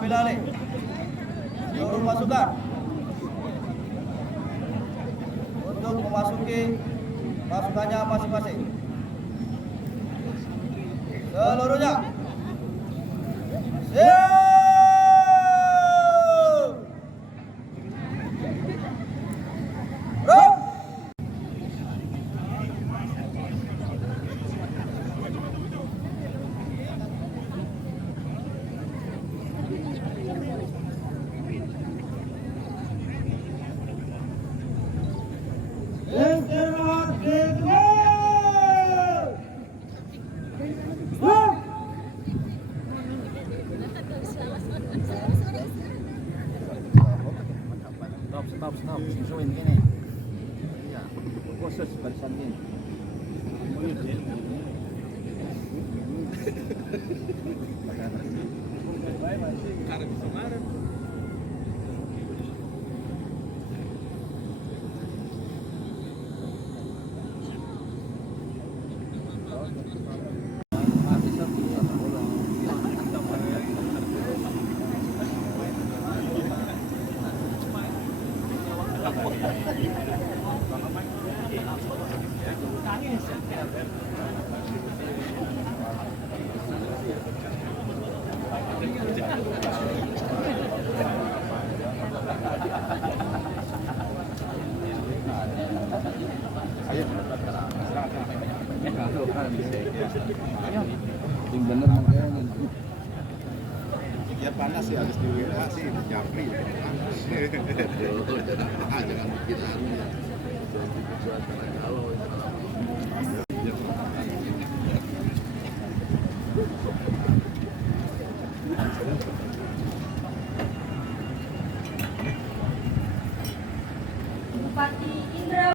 ambil alih. Seluruh pasukan untuk memasuki pasukannya masing-masing. Seluruhnya siap. Bro. Stop, susuin gini. Iya, khusus barisan ini. Yang bener makanya. Ya panas sih habis di WA sih Japri. Jangan kita kalau Bupati Indra.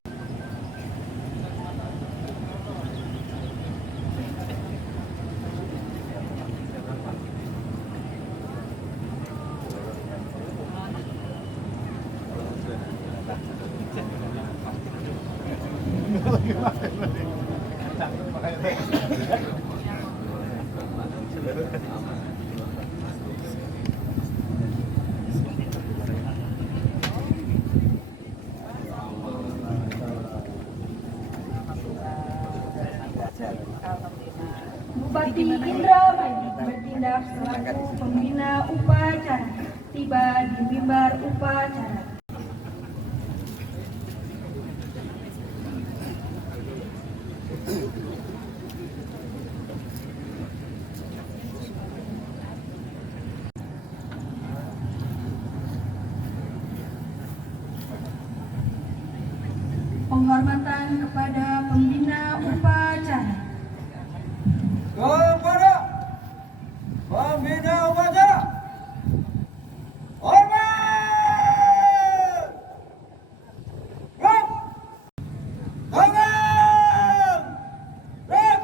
Bupati Indramayu bertindak selaku pembina upacara tiba di mimbar upacara. Penghormatan kepada pembina upacara. Kepada pembina upacara, hormat. Rap. Tangan. Rap.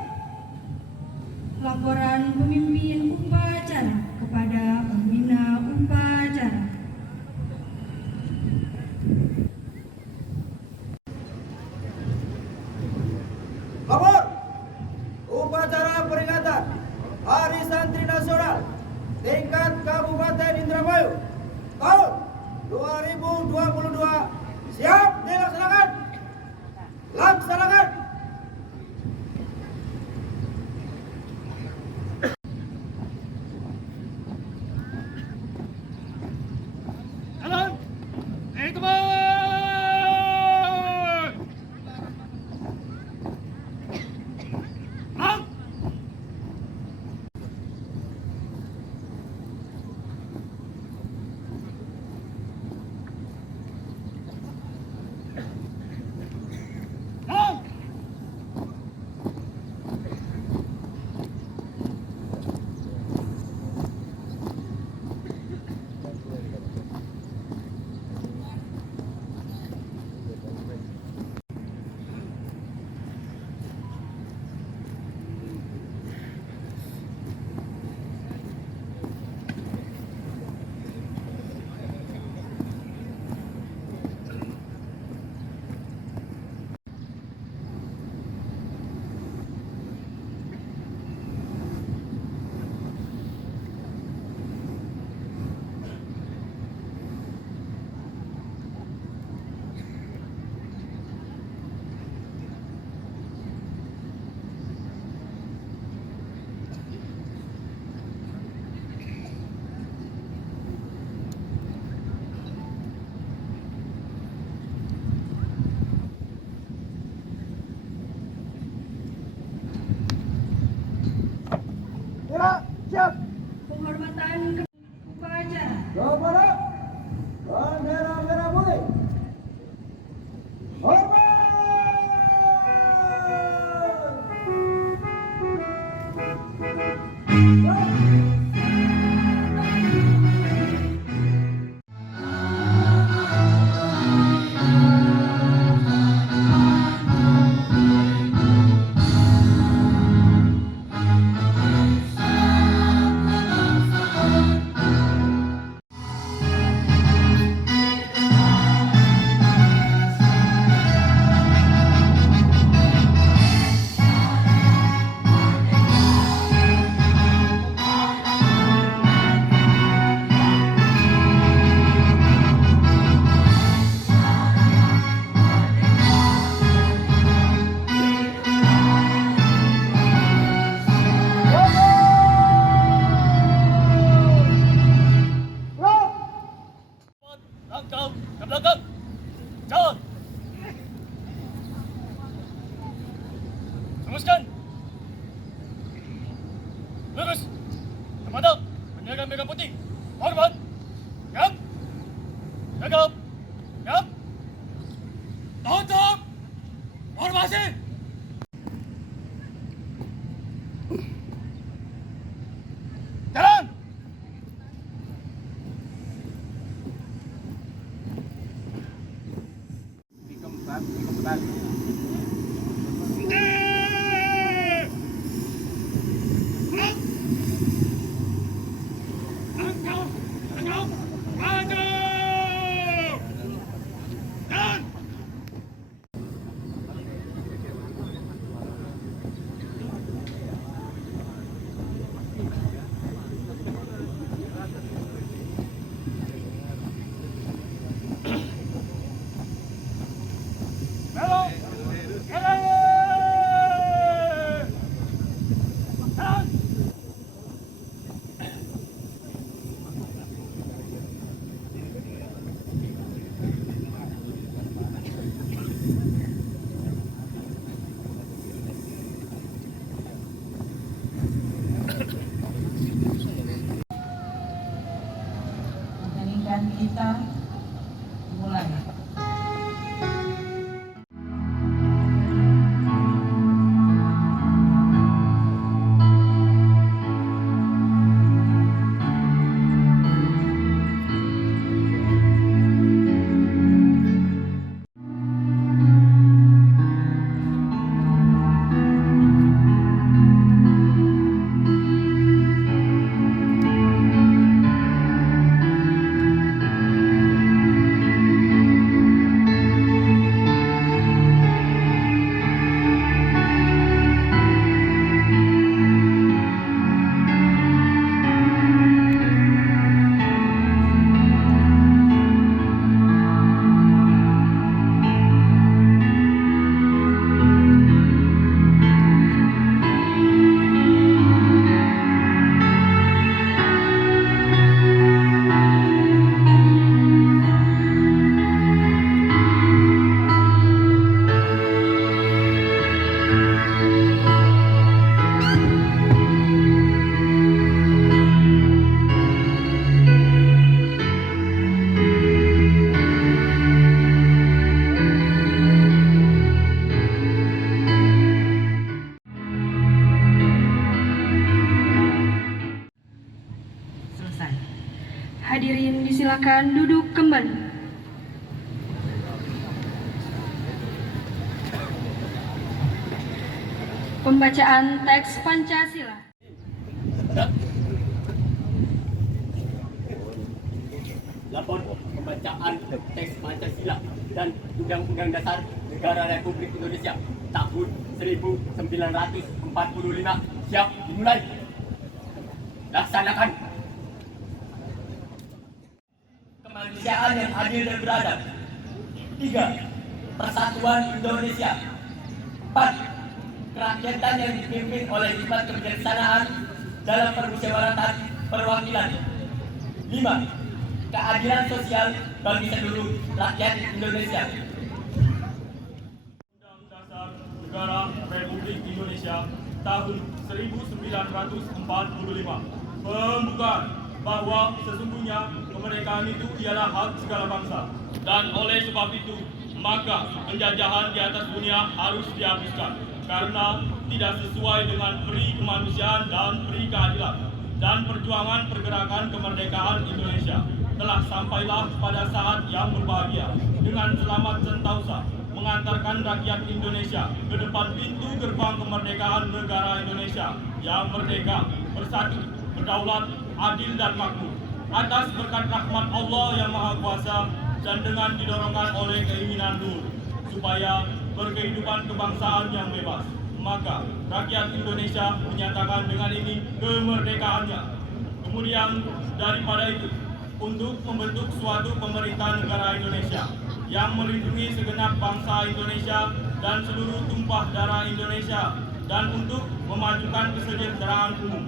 Laporan pemimpin upacara kepada pembina upacara. Lapor upacara peringatan Hari Santri Nasional tingkat Kabupaten Indramayu tahun 2022 siap dilaksanakan. Laksanakan. Jalan! Teman! Gerak, siap. Penghormatan upacara. Kepada bendera merah putih. Hormat. Langkah ke belakang. Jalan. Teruskan. Lurus. Kepada bendera merah putih. Hormat. Siap. Tegap. Siap. Tutup. Formasi. Jalan. Langkah. Langkah. Maju. Jalan. Belok. Jalan. Jalan. Pendidikan kita mulai. Selesai. Hadirin disilakan duduk kembali. Pembacaan teks Pancasila. Lapor pembacaan teks Pancasila dan Undang-Undang Dasar Negara Republik Indonesia tahun 1945 siap dimulai. Laksanakan. Kemanusiaan yang adil dan beradab. 3. Persatuan Indonesia. 4. Kerakyatan yang dipimpin oleh sifat kebijaksanaan dalam permusyawaratan perwakilan. 5. Keadilan sosial bagi seluruh rakyat Indonesia. Undang-Undang Dasar Negara Republik Indonesia tahun 1945. Pembukaan bahwa sesungguhnya kemerdekaan itu ialah hak segala bangsa, dan oleh sebab itu maka penjajahan di atas dunia harus dihapuskan karena tidak sesuai dengan peri kemanusiaan dan peri keadilan. Dan perjuangan pergerakan kemerdekaan Indonesia telah sampailah pada saat yang berbahagia dengan selamat sentausa mengantarkan rakyat Indonesia ke depan pintu gerbang kemerdekaan negara Indonesia yang merdeka, bersatu, berdaulat, adil dan makmur atas berkat rahmat Allah yang Maha Kuasa dan dengan didorongkan oleh keinginan nur supaya berkehidupan kebangsaan yang bebas. Maka rakyat Indonesia menyatakan dengan ini kemerdekaannya. Kemudian daripada itu, untuk membentuk suatu pemerintah negara Indonesia yang melindungi segenap bangsa Indonesia dan seluruh tumpah darah Indonesia, dan untuk memajukan kesejahteraan umum,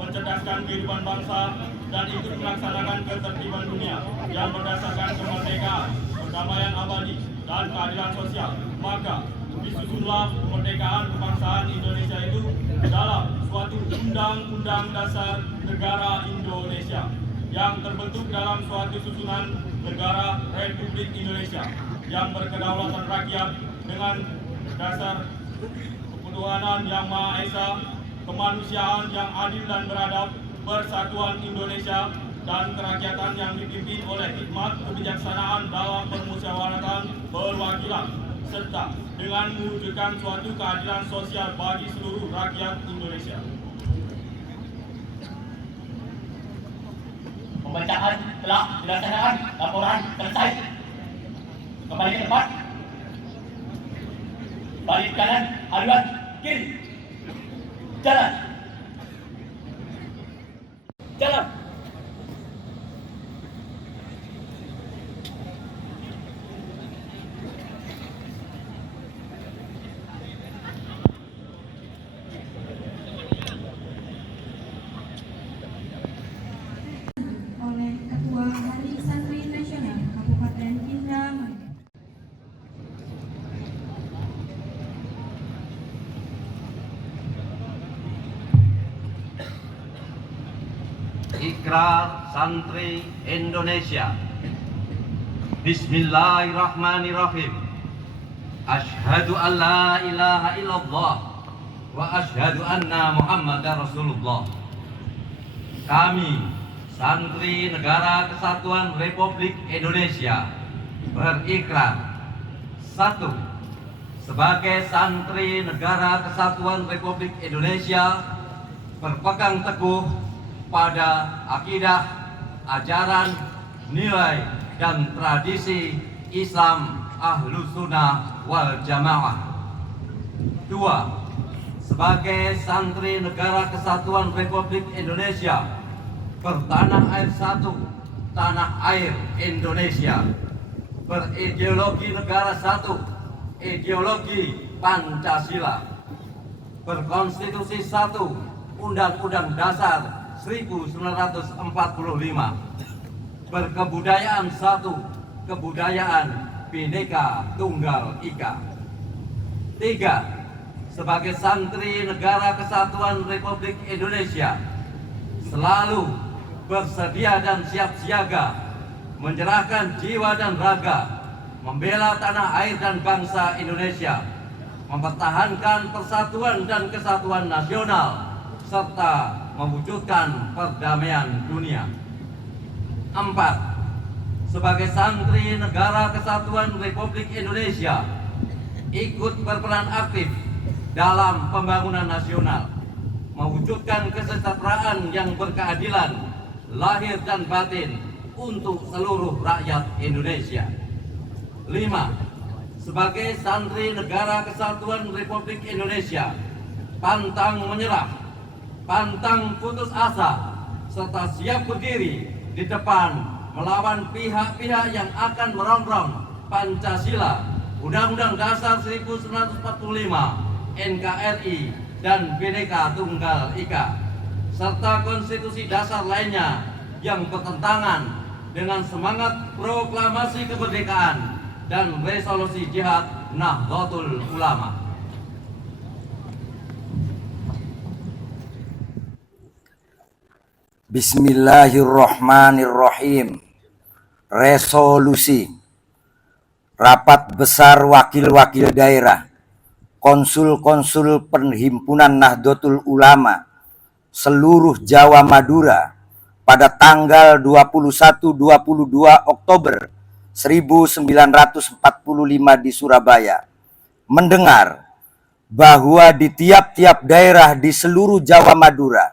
mencerdaskan kehidupan bangsa, dan ikut melaksanakan ketertiban dunia yang berdasarkan kemerdekaan, perdamaian abadi, dan keadilan sosial. Maka disusunlah kemerdekaan kebangsaan Indonesia itu dalam suatu Undang-Undang Dasar Negara Indonesia yang terbentuk dalam suatu susunan negara Republik Indonesia yang berkedaulatan rakyat dengan dasar ketuhanan yang Maha Esa, kemanusiaan yang adil dan beradab, persatuan Indonesia, dan kerakyatan yang dipimpin oleh hikmat kebijaksanaan dalam permusyawaratan perwakilan, serta dengan mewujudkan suatu keadilan sosial bagi seluruh rakyat Indonesia. Pembacaan telah dilaksanakan, laporan selesai. Kembali ke tempat. Balik kanan, haluan kiri. Jalan. Jalan. Oleh Ketua Hari Santri Nasional Kabupaten Indramayu. Ikrar Santri Indonesia. Bismillahirrahmanirrahim. Asyhadu an la ilaha illallah wa asyhadu anna Muhammadar Rasulullah. Kami, Santri Negara Kesatuan Republik Indonesia, berikrar: 1. Sebagai Santri Negara Kesatuan Republik Indonesia, berpegang teguh pada akidah, ajaran, nilai, dan tradisi Islam Ahlus Sunnah wal Jamaah. 2. Sebagai Santri Negara Kesatuan Republik Indonesia, bertanah air satu, tanah air Indonesia, berideologi negara satu, ideologi Pancasila, berkonstitusi satu, Undang-Undang Dasar 1945, berkebudayaan satu, kebudayaan Bhinneka Tunggal Ika. 3. Sebagai Santri Negara Kesatuan Republik Indonesia, selalu bersedia dan siap siaga menyerahkan jiwa dan raga, membela tanah air dan bangsa Indonesia, mempertahankan persatuan dan kesatuan nasional, serta mewujudkan perdamaian dunia. 4. Sebagai Santri Negara Kesatuan Republik Indonesia, ikut berperan aktif dalam pembangunan nasional, mewujudkan kesejahteraan yang berkeadilan lahir dan batin untuk seluruh rakyat Indonesia. 5. Sebagai Santri Negara Kesatuan Republik Indonesia, pantang menyerah, pantang putus asa, serta siap berdiri di depan melawan pihak-pihak yang akan merongrong Pancasila, Undang-Undang Dasar 1945, NKRI, dan Bhinneka Tunggal Ika, serta konstitusi dasar lainnya yang bertentangan dengan semangat proklamasi kemerdekaan dan resolusi jihad Nahdlatul Ulama. Bismillahirrahmanirrahim. Resolusi Rapat Besar Wakil-Wakil Daerah, Konsul-Konsul Perhimpunan Nahdlatul Ulama seluruh Jawa Madura pada tanggal 21-22 Oktober 1945 di Surabaya mendengar bahwa di tiap-tiap daerah di seluruh Jawa Madura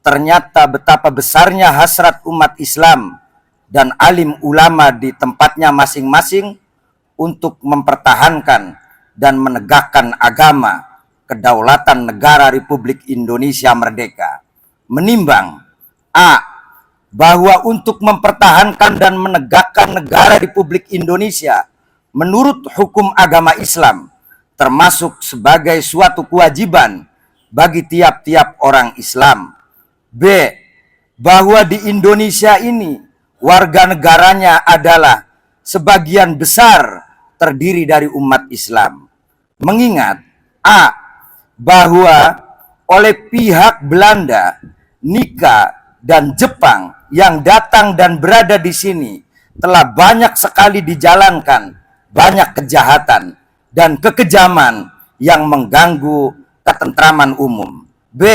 ternyata betapa besarnya hasrat umat Islam dan alim ulama di tempatnya masing-masing untuk mempertahankan dan menegakkan agama kedaulatan negara Republik Indonesia merdeka. Menimbang A. Bahwa untuk mempertahankan dan menegakkan negara Republik Indonesia menurut hukum agama Islam termasuk sebagai suatu kewajiban bagi tiap-tiap orang Islam. B. Bahwa di Indonesia ini warga negaranya adalah sebagian besar terdiri dari umat Islam. Mengingat A. Bahwa oleh pihak Belanda, Nika, dan Jepang yang datang dan berada di sini telah banyak sekali dijalankan banyak kejahatan dan kekejaman yang mengganggu ketentraman umum. B.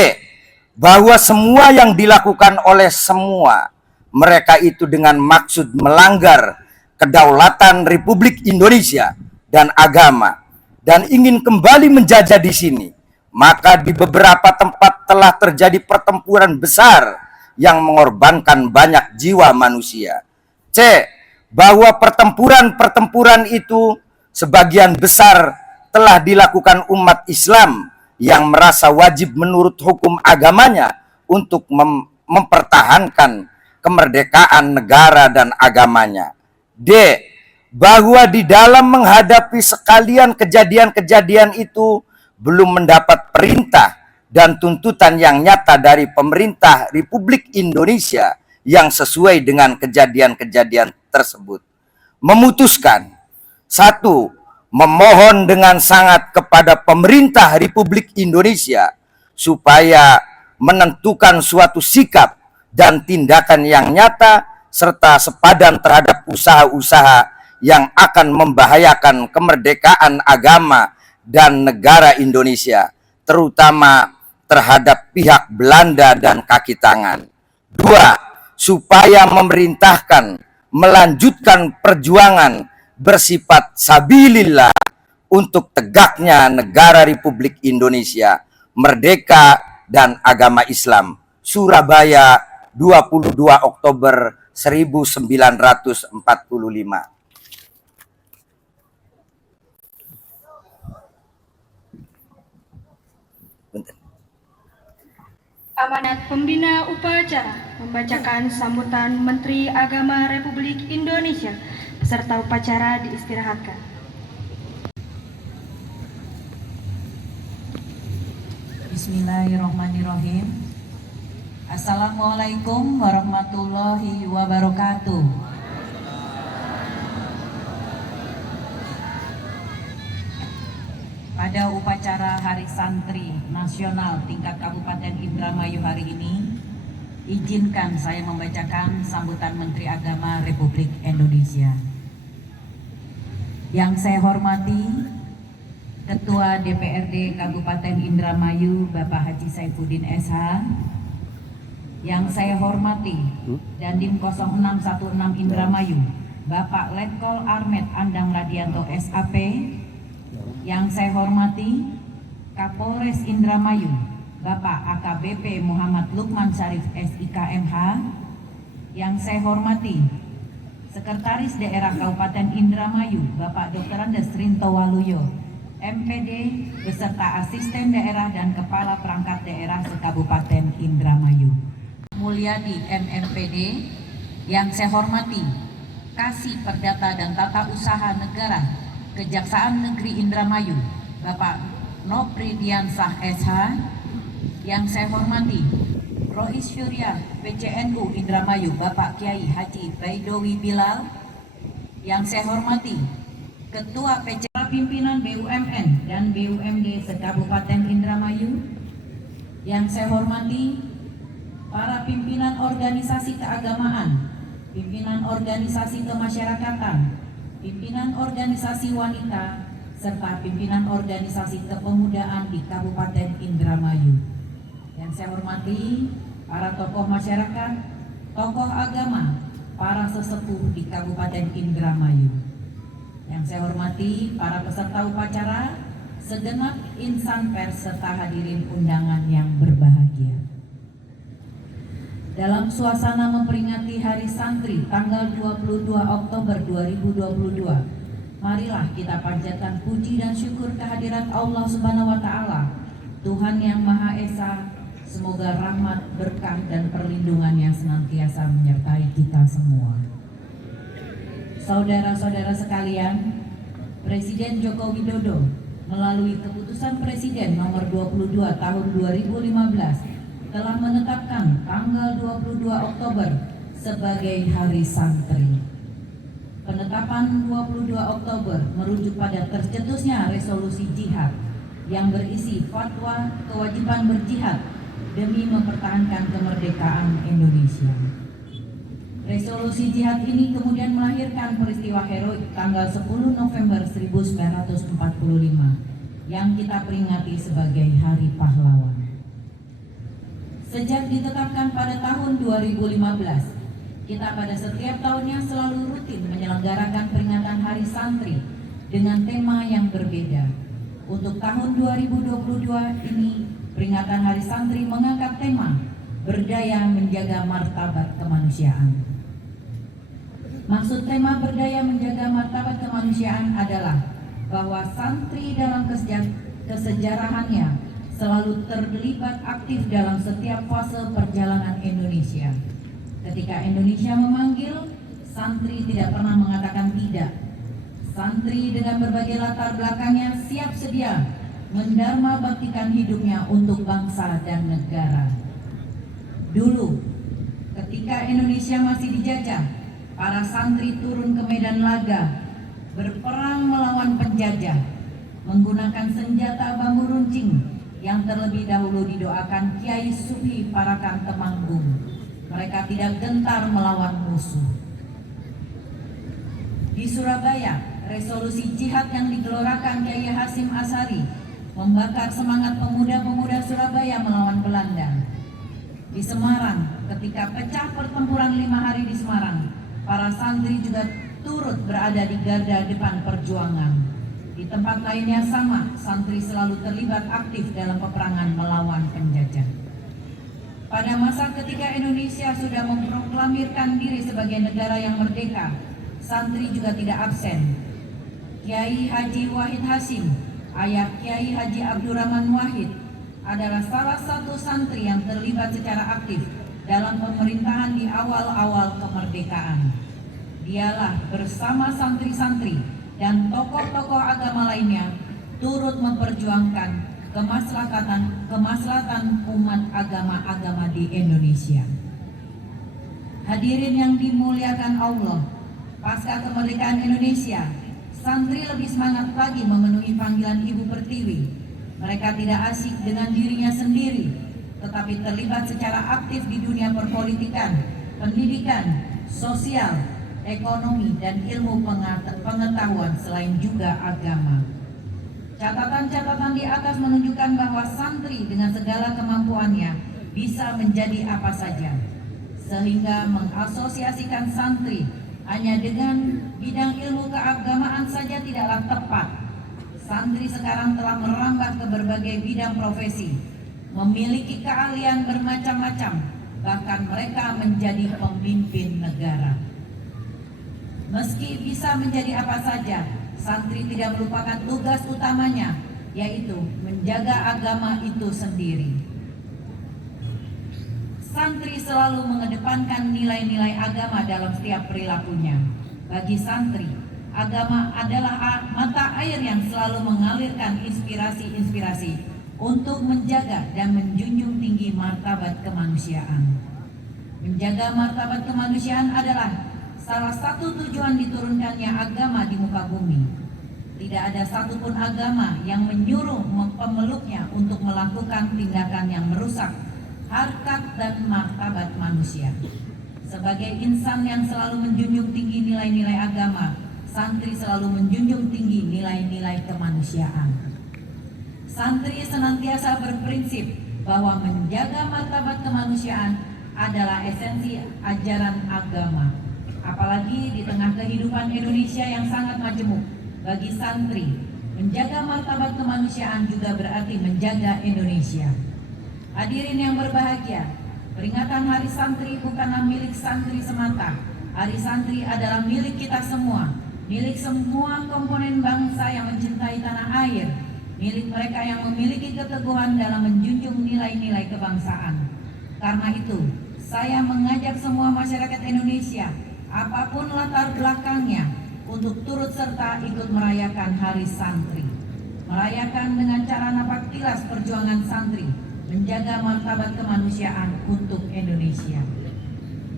Bahwa semua yang dilakukan oleh semua mereka itu dengan maksud melanggar kedaulatan Republik Indonesia dan agama dan ingin kembali menjajah di sini. Maka di beberapa tempat telah terjadi pertempuran besar yang mengorbankan banyak jiwa manusia. C. Bahwa pertempuran-pertempuran itu sebagian besar telah dilakukan umat Islam yang merasa wajib menurut hukum agamanya untuk mempertahankan kemerdekaan negara dan agamanya. D. Bahwa di dalam menghadapi sekalian kejadian-kejadian itu belum mendapat perintah dan tuntutan yang nyata dari pemerintah Republik Indonesia yang sesuai dengan kejadian-kejadian tersebut. Memutuskan 1. Memohon dengan sangat kepada pemerintah Republik Indonesia supaya menentukan suatu sikap dan tindakan yang nyata serta sepadan terhadap usaha-usaha yang akan membahayakan kemerdekaan agama dan negara Indonesia, terutama terhadap pihak Belanda dan kaki tangan. 2. Supaya memerintahkan melanjutkan perjuangan bersifat sabilillah untuk tegaknya negara Republik Indonesia merdeka dan agama Islam. Surabaya, 22 Oktober 1945. Amanat Pembina Upacara membacakan sambutan Menteri Agama Republik Indonesia. Peserta upacara diistirahatkan. Bismillahirrahmanirrahim. Assalamualaikum warahmatullahi wabarakatuh. Pada upacara Hari Santri Nasional tingkat Kabupaten Indramayu hari ini, izinkan saya membacakan sambutan Menteri Agama Republik Indonesia. Yang saya hormati Ketua DPRD Kabupaten Indramayu Bapak Haji Saifuddin SH, yang saya hormati Dandim 0616 Indramayu Bapak Letkol Armet Andang Radianto SAP, yang saya hormati Kapolres Indramayu Bapak AKBP Muhammad Lukman Syarif SIKMH, yang saya hormati Sekretaris Daerah Kabupaten Indramayu Bapak Dr. Andes Rinto Waluyo MPD beserta Asisten Daerah dan Kepala Perangkat Daerah se-Kabupaten Indramayu. Mulyadi MMPD, yang saya hormati Kasih Perdata dan Tata Usaha Negara Kejaksaan Negeri Indramayu Bapak Nopridiansah SH, yang saya hormati Rois Syuriah PCNU Indramayu Bapak Kiai Haji Baidowi Bilal, yang saya hormati Ketua PC Pimpinan BUMN dan BUMD se-Kabupaten Indramayu, yang saya hormati para pimpinan organisasi keagamaan, pimpinan organisasi kemasyarakatan, pimpinan organisasi wanita, serta pimpinan organisasi kepemudaan di Kabupaten Indramayu. Yang saya hormati para tokoh masyarakat, tokoh agama, para sesepuh di Kabupaten Indramayu. Yang saya hormati para peserta upacara, segenap insan pers serta hadirin undangan yang berbahagia. Dalam suasana memperingati Hari Santri tanggal 22 Oktober 2022, marilah kita panjatkan puji dan syukur kehadirat Allah Subhanahu wa Ta'ala, Tuhan yang Maha Esa. Semoga rahmat, berkah, dan perlindungan yang senantiasa menyertai kita semua. Saudara-saudara sekalian, Presiden Joko Widodo melalui keputusan Presiden nomor 22 tahun 2015 telah menetapkan tanggal 22 Oktober sebagai Hari Santri. Penetapan 22 Oktober merujuk pada tercetusnya resolusi jihad yang berisi fatwa kewajiban berjihad demi mempertahankan kemerdekaan Indonesia. Resolusi jihad ini kemudian melahirkan peristiwa heroik tanggal 10 November 1945 yang kita peringati sebagai Hari Pahlawan. Sejak ditetapkan pada tahun 2015, kita pada setiap tahunnya selalu rutin menyelenggarakan peringatan Hari Santri dengan tema yang berbeda. Untuk tahun 2022 ini, peringatan Hari Santri mengangkat tema Berdaya Menjaga Martabat Kemanusiaan. Maksud tema Berdaya Menjaga Martabat Kemanusiaan adalah bahwa santri dalam kesejarahannya selalu terlibat aktif dalam setiap fase perjalanan Indonesia. Ketika Indonesia memanggil, santri tidak pernah mengatakan tidak. Santri dengan berbagai latar belakangnya siap sedia mendharma baktikan hidupnya untuk bangsa dan negara. Dulu, ketika Indonesia masih dijajah, para santri turun ke medan laga, berperang melawan penjajah, menggunakan senjata bambu runcing yang terlebih dahulu didoakan Kiai Subhi Parakan Temanggung. Mereka tidak gentar melawan musuh. Di Surabaya, resolusi jihad yang digelorakan Kiai Hasyim Asy'ari membakar semangat pemuda-pemuda Surabaya melawan Belanda. Di Semarang, ketika pecah pertempuran 5 hari di Semarang, para santri juga turut berada di garda depan perjuangan. Di tempat lainnya sama, santri selalu terlibat aktif dalam peperangan melawan penjajah. Pada masa ketika Indonesia sudah memproklamirkan diri sebagai negara yang merdeka, santri juga tidak absen. Kiai Haji Wahid Hasyim, ayah Kiai Haji Abdurrahman Wahid, adalah salah satu santri yang terlibat secara aktif dalam pemerintahan di awal-awal kemerdekaan. Dialah bersama santri-santri dan tokoh-tokoh agama lainnya turut memperjuangkan kemaslahatan umat agama-agama di Indonesia. Hadirin yang dimuliakan Allah, pasca kemerdekaan Indonesia, santri lebih semangat lagi memenuhi panggilan Ibu Pertiwi. Mereka tidak asik dengan dirinya sendiri, tetapi terlibat secara aktif di dunia perpolitikan, pendidikan, sosial, ekonomi, dan ilmu pengetahuan selain juga agama. Catatan-catatan di atas menunjukkan bahwa santri dengan segala kemampuannya bisa menjadi apa saja, sehingga mengasosiasikan santri hanya dengan bidang ilmu keagamaan saja tidaklah tepat. Santri sekarang telah merambah ke berbagai bidang profesi, memiliki keahlian bermacam-macam, bahkan mereka menjadi pemimpin negara. Meski bisa menjadi apa saja, santri tidak melupakan tugas utamanya, yaitu menjaga agama itu sendiri. Santri selalu mengedepankan nilai-nilai agama dalam setiap perilakunya. Bagi santri, agama adalah mata air yang selalu mengalirkan inspirasi-inspirasi untuk menjaga dan menjunjung tinggi martabat kemanusiaan. Menjaga martabat kemanusiaan adalah salah satu tujuan diturunkannya agama di muka bumi. Tidak ada satupun agama yang menyuruh pemeluknya untuk melakukan tindakan yang merusak harkat dan martabat manusia. Sebagai insan yang selalu menjunjung tinggi nilai-nilai agama, santri selalu menjunjung tinggi nilai-nilai kemanusiaan. Santri senantiasa berprinsip bahwa menjaga martabat kemanusiaan adalah esensi ajaran agama. Apalagi di tengah kehidupan Indonesia yang sangat majemuk, bagi santri, menjaga martabat kemanusiaan juga berarti menjaga Indonesia. Hadirin yang berbahagia, peringatan Hari Santri bukanlah milik santri semata. Hari Santri adalah milik kita semua, milik semua komponen bangsa yang mencintai tanah air, milik mereka yang memiliki keteguhan dalam menjunjung nilai-nilai kebangsaan. Karena itu, saya mengajak semua masyarakat Indonesia, apapun latar belakangnya, untuk turut serta ikut merayakan Hari Santri. Merayakan dengan cara napak tilas perjuangan santri, menjaga martabat kemanusiaan untuk Indonesia.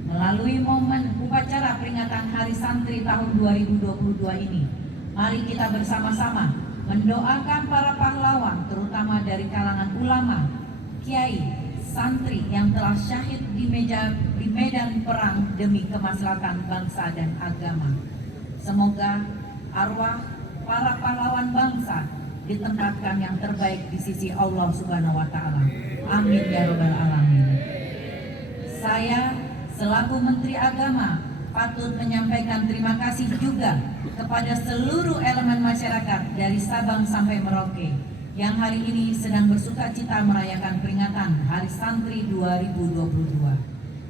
Melalui momen upacara peringatan Hari Santri tahun 2022 ini, mari kita bersama-sama mendoakan para pahlawan, terutama dari kalangan ulama, kiai, santri yang telah syahid di medan perang demi kemaslahatan bangsa dan agama. Semoga arwah para pahlawan bangsa ditempatkan yang terbaik di sisi Allah Subhanahu wa Ta'ala. Amin ya Rabbal Alamin. Saya selaku Menteri Agama patut menyampaikan terima kasih juga kepada seluruh elemen masyarakat dari Sabang sampai Merauke yang hari ini sedang bersuka cita merayakan peringatan Hari Santri 2022.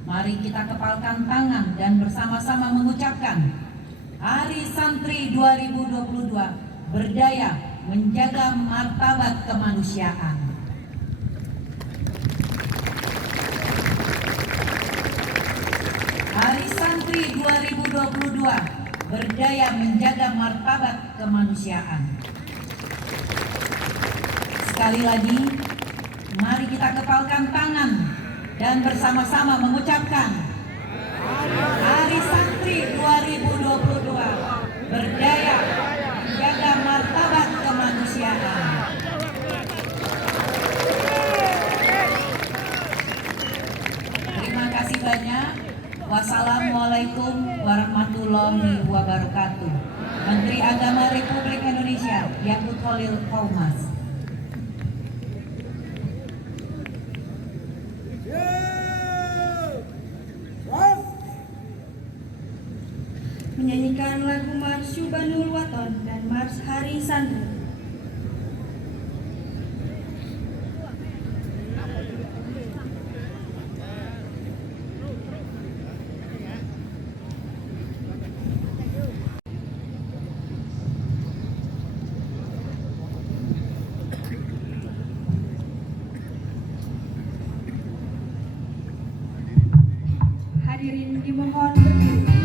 Mari kita kepalkan tangan dan bersama-sama mengucapkan Hari Santri 2022 berdaya menjaga martabat kemanusiaan. Hari Santri 2022 berdaya menjaga martabat kemanusiaan. Sekali lagi, mari kita kepalkan tangan dan bersama-sama mengucapkan Hari Santri 2022 berdaya menjaga martabat kemanusiaan. Terima kasih banyak. Wassalamualaikum warahmatullahi wabarakatuh. Menteri Agama Republik Indonesia Yakut Khalil Qaumas. Menyanyikan lagu Mars Syubanul Waton dan Mars Hari Santri. Hadirin dimohon berdiri.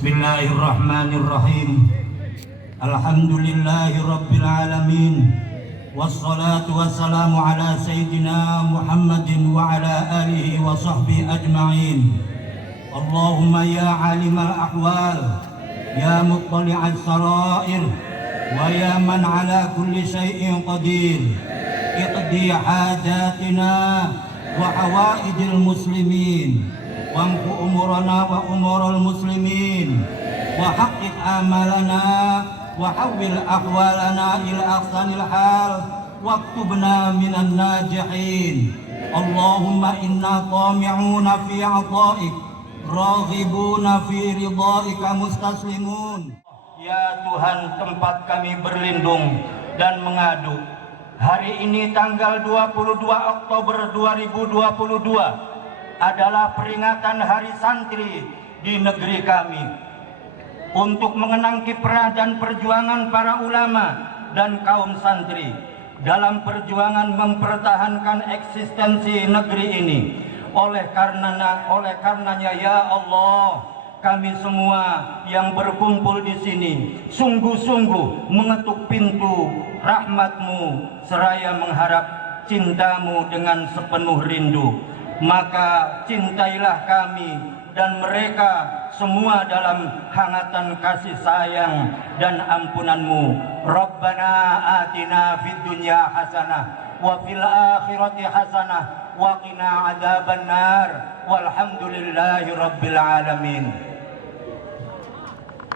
Bismillahirrahmanirrahim. Alhamdulillahi rabbil alamin. Wassalatu wassalamu ala sayyidina Muhammadin wa ala alihi wa sahbihi ajma'in. Allahumma ya alimal ahwal, ya muttali'as sarair, wa ya man ala kulli syai'in qadir, iqdi hajatina wa hawaidil muslimin, wamku umurana wa umural muslimin, wa haqiq amalana wa hawil ahwalana ila ahsanil hal, waktubna minan najihin. Allahumma inna tami'una fi ata'ik, raghibuna fi ridhaika mustaslimun. Ya Tuhan, tempat kami berlindung dan mengadu. Hari ini tanggal 22 Oktober 2022 adalah peringatan Hari Santri di negeri kami. Untuk mengenang kiprah dan perjuangan para ulama dan kaum santri dalam perjuangan mempertahankan eksistensi negeri ini. Oleh karenanya ya Allah, kami semua yang berkumpul di sini sungguh-sungguh mengetuk pintu rahmat-Mu seraya mengharap cinta-Mu dengan sepenuh rindu. Maka cintailah kami dan mereka semua dalam hangatan kasih sayang dan ampunan-Mu. Rabbana atina fid dunya hasanah wa fil akhirati hasanah wa qina adzabannar walhamdulillahi rabbil alamin.